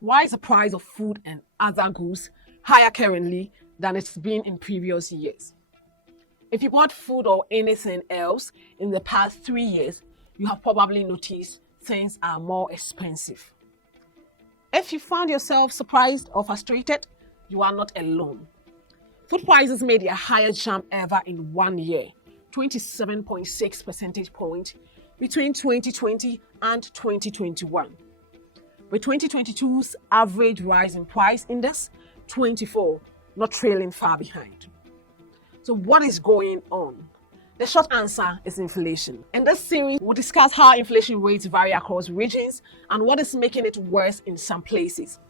Why is the price of food and other goods higher currently than it's been in previous years? If you bought food or anything else in the past 3 years, you have probably noticed things are more expensive. If you found yourself surprised or frustrated, you are not alone. Food prices made their highest jump ever in 1 year, 27.6 percentage points between 2020 and 2021. With 2022's average rise in price index, 24, not trailing far behind. So what is going on? The short answer is inflation. In this series, we'll discuss how inflation rates vary across regions and what is making it worse in some places.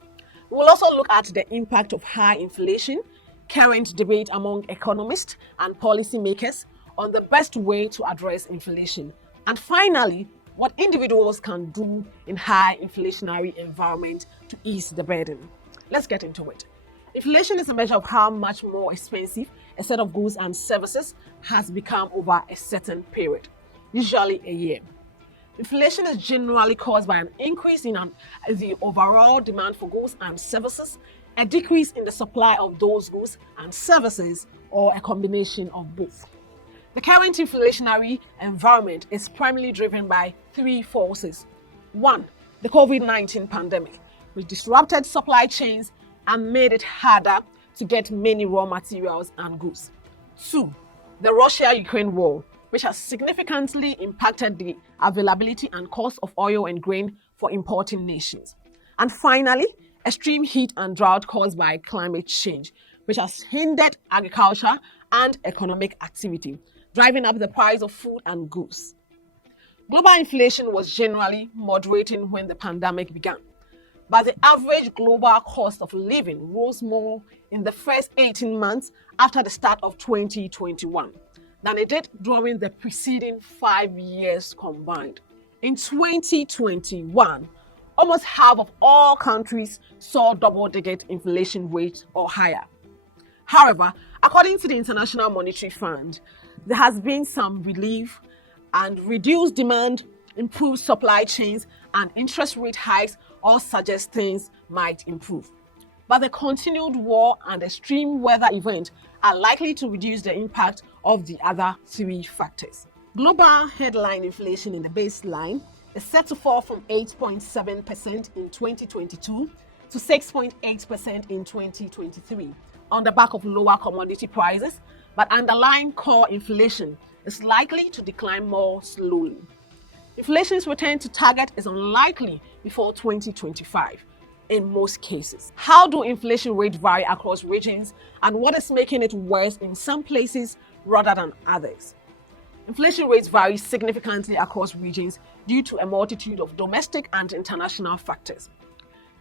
We'll also look at the impact of high inflation, current debate among economists and policymakers on the best way to address inflation, and finally, what individuals can do in high inflationary environment to ease the burden. Let's get into it. Inflation is a measure of how much more expensive a set of goods and services has become over a certain period, usually a year. Inflation is generally caused by an increase in the overall demand for goods and services, a decrease in the supply of those goods and services, or a combination of both. The current inflationary environment is primarily driven by three forces. One, the COVID-19 pandemic, which disrupted supply chains and made it harder to get many raw materials and goods. Two, the Russia-Ukraine war, which has significantly impacted the availability and cost of oil and grain for importing nations. And finally, extreme heat and drought caused by climate change, which has hindered agriculture and economic activity, driving up the price of food and goods. Global inflation was generally moderating when the pandemic began, but the average global cost of living rose more in the first 18 months after the start of 2021 than it did during the preceding 5 years combined. In 2021, almost half of all countries saw double-digit inflation rate or higher. However, according to the International Monetary Fund, there has been some relief, and reduced demand, improved supply chains, and interest rate hikes all suggest things might improve. But the continued war and extreme weather events are likely to reduce the impact of the other three factors. Global headline inflation in the baseline is set to fall from 8.7% in 2022 to 6.8% in 2023 on the back of lower commodity prices, but underlying core inflation is likely to decline more slowly. Inflation's return to target is unlikely before 2025 in most cases. How do inflation rates vary across regions, and what is making it worse in some places rather than others? Inflation rates vary significantly across regions due to a multitude of domestic and international factors.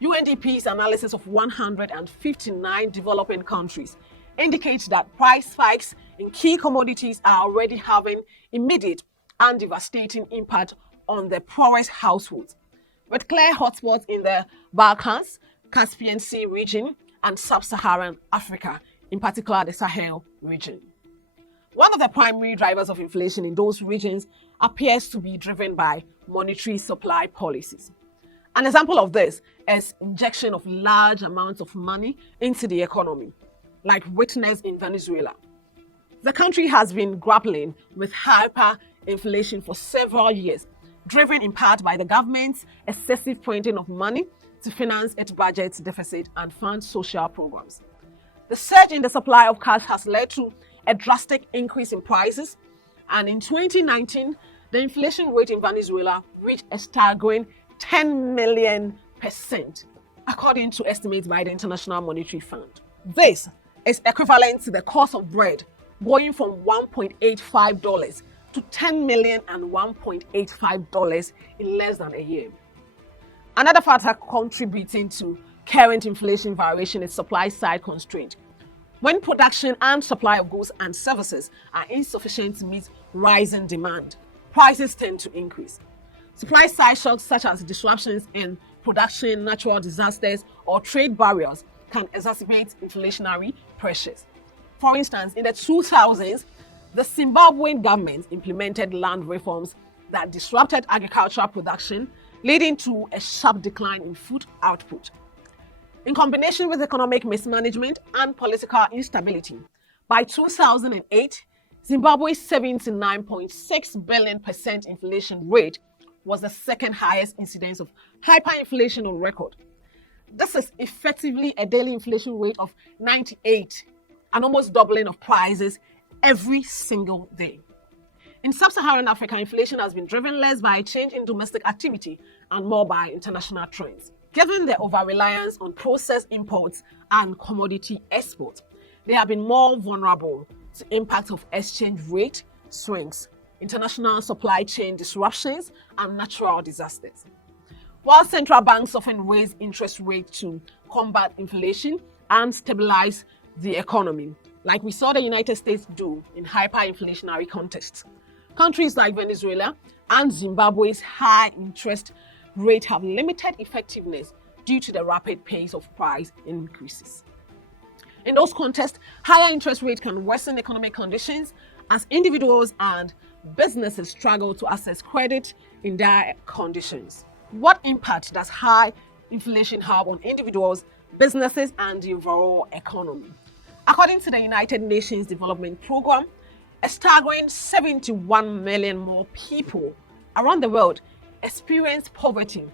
UNDP's analysis of 159 developing countries indicates that price spikes in key commodities are already having immediate and devastating impact on the poorest households, with clear hotspots in the Balkans, Caspian Sea region, and Sub-Saharan Africa, in particular the Sahel region. One of the primary drivers of inflation in those regions appears to be driven by monetary supply policies. An example of this is injection of large amounts of money into the economy, like witnessed in Venezuela. The country has been grappling with hyperinflation for several years, driven in part by the government's excessive printing of money to finance its budget deficit and fund social programs. The surge in the supply of cash has led to a drastic increase in prices, and in 2019, the inflation rate in Venezuela reached a staggering 10 million %, according to estimates by the International Monetary Fund. This is equivalent to the cost of bread going from $1.85 to $10 million and $1.85 in less than a year. Another factor contributing to current inflation variation is supply-side constraint. When production and supply of goods and services are insufficient to meet rising demand, prices tend to increase. Supply-side shocks such as disruptions in production, natural disasters, or trade barriers can exacerbate inflationary pressures. For instance, in the 2000s, the Zimbabwean government implemented land reforms that disrupted agricultural production, leading to a sharp decline in food output. In combination with economic mismanagement and political instability, by 2008, Zimbabwe's 79.6 billion percent inflation rate was the second highest incidence of hyperinflation on record. This is effectively a daily inflation rate of 98, an almost doubling of prices every single day. In sub-Saharan Africa, inflation has been driven less by a change in domestic activity and more by international trends. Given their over-reliance on processed imports and commodity exports, they have been more vulnerable to the impact of exchange rate swings, international supply chain disruptions, and natural disasters. While central banks often raise interest rates to combat inflation and stabilize the economy, like we saw the United States do in hyperinflationary contexts, countries like Venezuela and Zimbabwe's high interest rate have limited effectiveness due to the rapid pace of price increases. In those contexts, higher interest rates can worsen economic conditions as individuals and businesses struggle to access credit in dire conditions. What impact does high inflation have on individuals, businesses, and the overall economy? According to the United Nations Development Programme, a staggering 71 million more people around the world experience poverty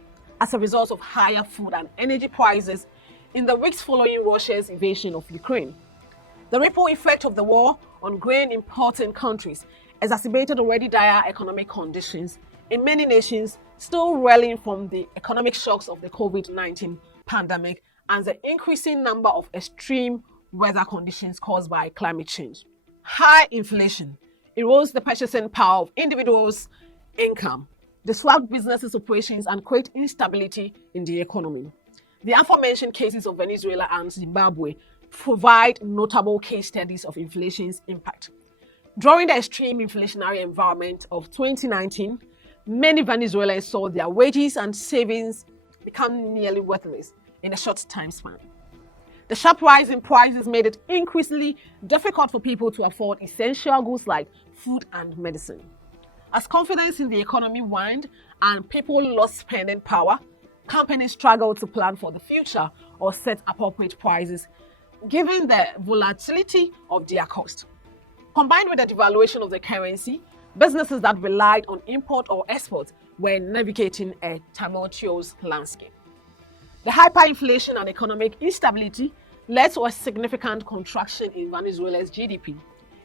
as a result of higher food and energy prices in the weeks following Russia's invasion of Ukraine. The ripple effect of the war on grain importing countries exacerbated already dire economic conditions in many nations still reeling from the economic shocks of the COVID-19 pandemic and the increasing number of extreme weather conditions caused by climate change. High inflation erodes the purchasing power of individuals' income, disrupt businesses' operations, and create instability in the economy. The aforementioned cases of Venezuela and Zimbabwe provide notable case studies of inflation's impact. During the extreme inflationary environment of 2019, many Venezuelans saw their wages and savings become nearly worthless in a short time span. The sharp rise in prices made it increasingly difficult for people to afford essential goods like food and medicine. As confidence in the economy waned and people lost spending power, companies struggled to plan for the future or set appropriate prices, given the volatility of their cost. Combined with the devaluation of the currency, businesses that relied on import or export were navigating a tumultuous landscape. The hyperinflation and economic instability led to a significant contraction in Venezuela's GDP.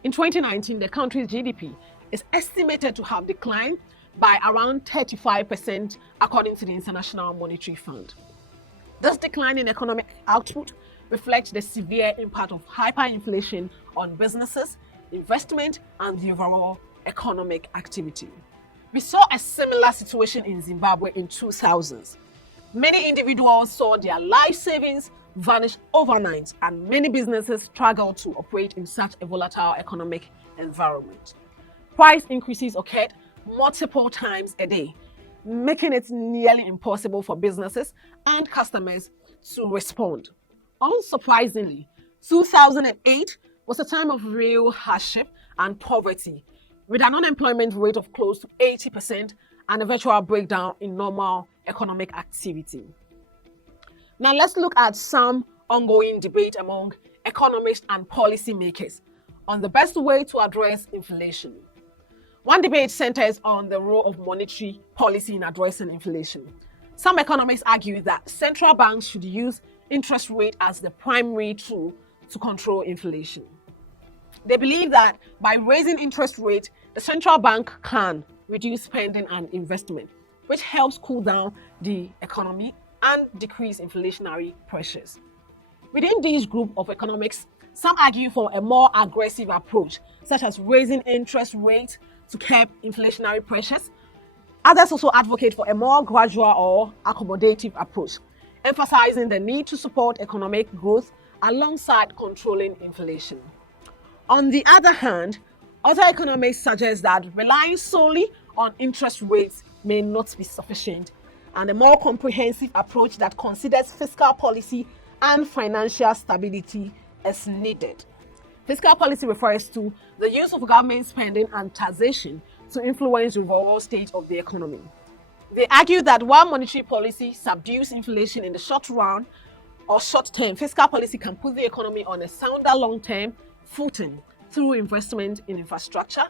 In 2019, the country's GDP is estimated to have declined by around 35% according to the International Monetary Fund. This decline in economic output reflects the severe impact of hyperinflation on businesses, investment, and the overall economic activity. We saw a similar situation in Zimbabwe in 2000s. Many individuals saw their life savings vanish overnight, and many businesses struggled to operate in such a volatile economic environment. Price increases occurred multiple times a day, making it nearly impossible for businesses and customers to respond. Unsurprisingly, 2008 was a time of real hardship and poverty, with an unemployment rate of close to 80% and a virtual breakdown in normal economic activity. Now let's look at some ongoing debate among economists and policymakers on the best way to address inflation. One debate centers on the role of monetary policy in addressing inflation. Some economists argue that central banks should use interest rate as the primary tool to control inflation. They believe that by raising interest rate, the central bank can reduce spending and investment, which helps cool down the economy and decrease inflationary pressures. Within this group of economics, some argue for a more aggressive approach, such as raising interest rates to curb inflationary pressures. Others also advocate for a more gradual or accommodative approach, emphasizing the need to support economic growth alongside controlling inflation. On the other hand, other economists suggest that relying solely on interest rates may not be sufficient, and a more comprehensive approach that considers fiscal policy and financial stability is needed. Fiscal policy refers to the use of government spending and taxation to influence the overall state of the economy. They argue that while monetary policy subdues inflation in the short run, or short-term, fiscal policy can put the economy on a sounder long-term footing through investment in infrastructure,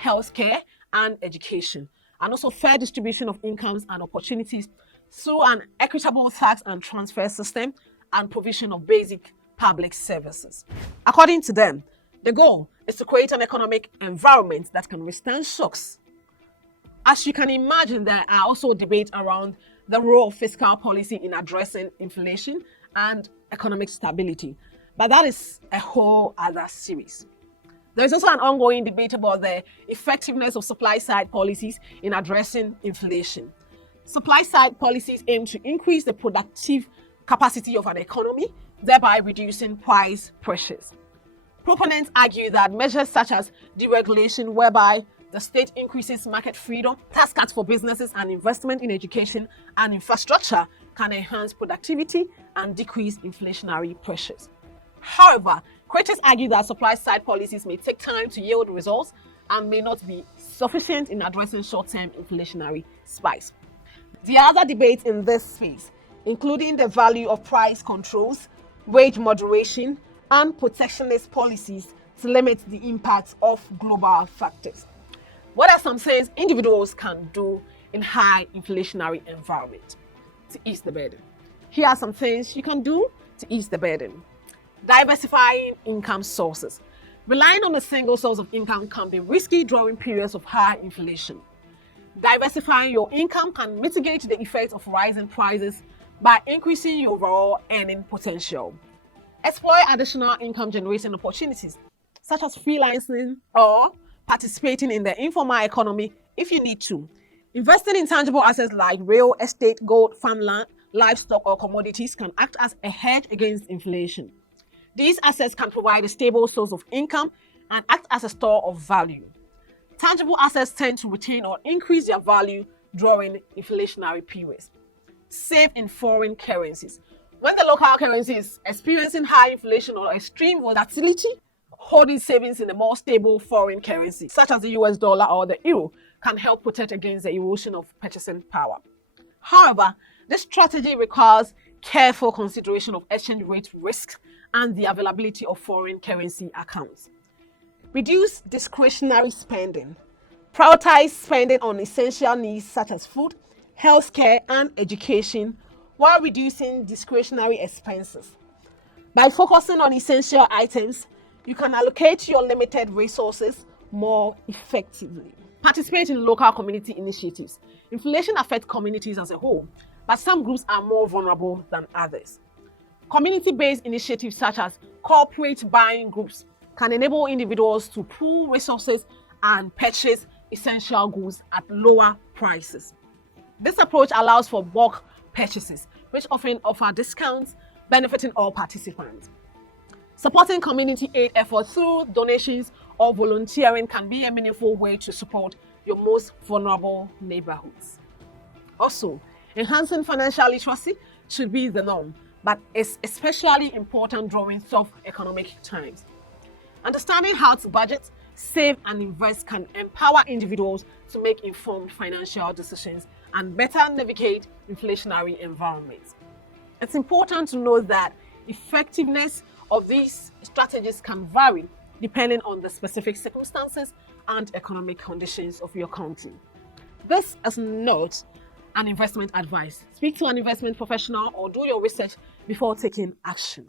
healthcare, and education, and also fair distribution of incomes and opportunities through an equitable tax and transfer system and provision of basic public services. According to them, the goal is to create an economic environment that can withstand shocks. As you can imagine, there are also debates around the role of fiscal policy in addressing inflation and economic stability, but that is a whole other series. There is also an ongoing debate about the effectiveness of supply-side policies in addressing inflation. Supply-side policies aim to increase the productive capacity of an economy, thereby reducing price pressures. Proponents argue that measures such as deregulation, whereby the state increases market freedom, tax cuts for businesses, and investment in education and infrastructure can enhance productivity and decrease inflationary pressures. However, critics argue that supply-side policies may take time to yield results and may not be sufficient in addressing short-term inflationary spikes. The other debates in this space, including the value of price controls, wage moderation, and protectionist policies to limit the impact of global factors. What are some things individuals can do in high inflationary environment to ease the burden? Here are some things you can do to ease the burden. Diversifying income sources. Relying on a single source of income can be risky during periods of high inflation. Diversifying your income can mitigate the effects of rising prices by increasing your overall earning potential. Explore additional income generating opportunities, such as freelancing or participating in the informal economy if you need to. Investing in tangible assets like real estate, gold, farmland, livestock, or commodities can act as a hedge against inflation. These assets can provide a stable source of income and act as a store of value. Tangible assets tend to retain or increase their value during inflationary periods. Save in foreign currencies. When the local currency is experiencing high inflation or extreme volatility, holding savings in a more stable foreign currency, such as the US dollar or the euro, can help protect against the erosion of purchasing power. However, this strategy requires careful consideration of exchange rate risk and the availability of foreign currency accounts. Reduce discretionary spending. Prioritize spending on essential needs such as food, healthcare, and education while reducing discretionary expenses. By focusing on essential items, you can allocate your limited resources more effectively. Participate in local community initiatives. Inflation affects communities as a whole, but some groups are more vulnerable than others. Community-based initiatives such as corporate buying groups can enable individuals to pool resources and purchase essential goods at lower prices. This approach allows for bulk purchases, which often offer discounts benefiting all participants. Supporting community aid efforts through donations or volunteering can be a meaningful way to support your most vulnerable neighborhoods. Also, enhancing financial literacy should be the norm, but it's especially important during tough economic times. Understanding how to budget, save, and invest can empower individuals to make informed financial decisions and better navigate inflationary environments. It's important to note that effectiveness of these strategies can vary depending on the specific circumstances and economic conditions of your country. This is not an investment advice. Speak to an investment professional or do your research before taking action.